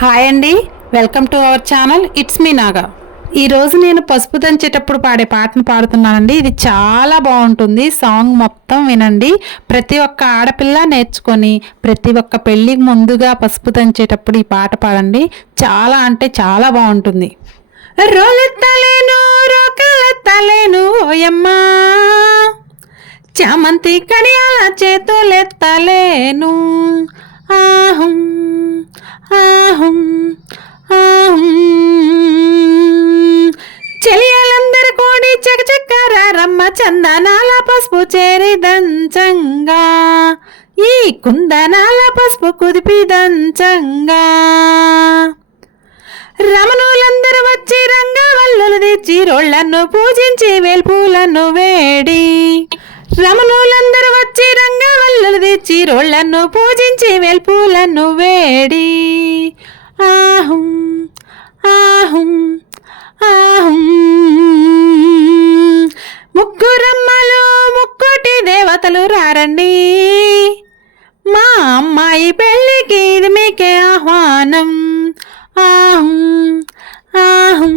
Hi అండి, welcome to our channel. It's me Naga. ఈరోజు నేను పసుపు దంచేటప్పుడు పాడే పాటను పాడుతున్నానండి. ఇది చాలా బాగుంటుంది. సాంగ్ మొత్తం వినండి. ప్రతి ఒక్క ఆడపిల్ల నేర్చుకొని ప్రతి ఒక్క పెళ్ళికి ముందుగా పసుపు దంచేటప్పుడు ఈ పాట పాడండి. చాలా అంటే చాలా బాగుంటుంది. రోలెత్తలేను రోకలెత్తలేను ఓయమ్మా, చామంతి కడియాల చేతులెత్తలేను. ఆహం ఆహం ఆహం, చెలియలందరూ కోడి చకచక్కరారమ్మ, చందనాల పసుపు చేరి దంచంగా, ఈ కుందనాల పసుపు కుదిపి దంచంగా, రమణులందరూ వచ్చి రంగవల్లులు తెచ్చి రోళ్లను పూజించి వేల్పూలను వేడి, రమణులందరూ వచ్చి రంగవల్లులు తెచ్చి రోళ్లను పూజించి వేల్పూలను వేడి. ఆహం ఆహం ఆహం, ముగ్గురమ్మలు ముక్కోటి దేవతలు రారండి, మా అమ్మాయి పెళ్ళికి ఇది మీకే ఆహ్వానం. ఆహం ఆహం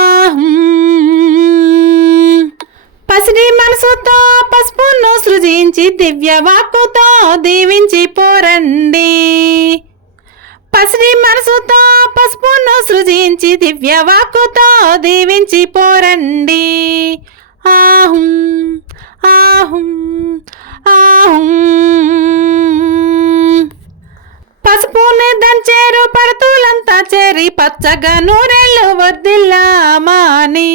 ఆహం, పసిడి మనసుతో పసుపును సృజించి దివ్య వాక్కుతో దీవించి పోరండి, పసిడి మనసుతో పసుపును సృజించి దివ్య వాక్కుతో దీవించి పోరండి. ఆహం ఆహం ఆహం, పసుపుని దంచేరు పడతులంతా చేరి పచ్చగా నూరెళ్ళు వర్దిల్లామాని,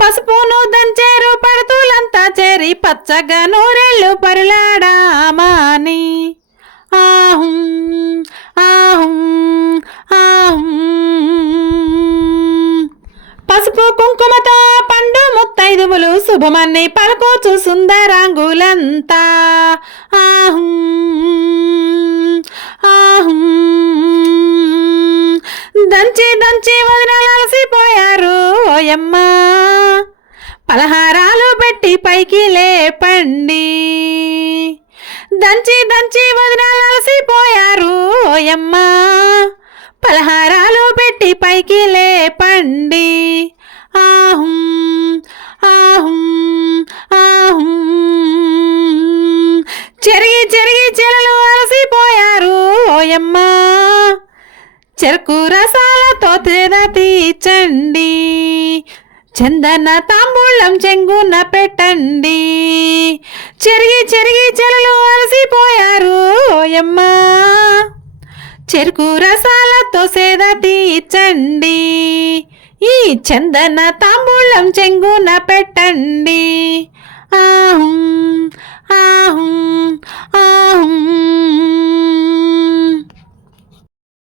పసుపును దంచేరు పడతులంతా చేరి పచ్చగా నూరెళ్ళు పరిలాడామాని. ఆహం ఆహం ఆహం, పసుపు కుంకుమతో పండు ముత్తైదువులు శుభమని పలుకోచు సుందరాంగులంతా. ఆహం ఆహం, దంచి దంచి వదినలు అలసిపోయారు ఓయమ్మా, పలహారాలు పెట్టి పైకి లేపండి, దంచి దంచి వదినలు అలసిపోయారు ఓయమ్మా, పలహారాలు పెట్టి పైకి లేపండి. ఆహం ఆహం ఆహం, చెరిగి చెరిగి చెరలు అలసిపోయారు ఓయమ్మా, చెరుకు రసాలతో తేద తీర్చండి, చందన తాంబూలం చెంగున పెట్టండి, చెరిగి చెరిగి చెరలు అలసిపోయారు ఓయమ్మా, చెరుకు రసాలతో సేద తీర్చండి, ఈ చందన తాంబూలం చెంగున పెట్టండి.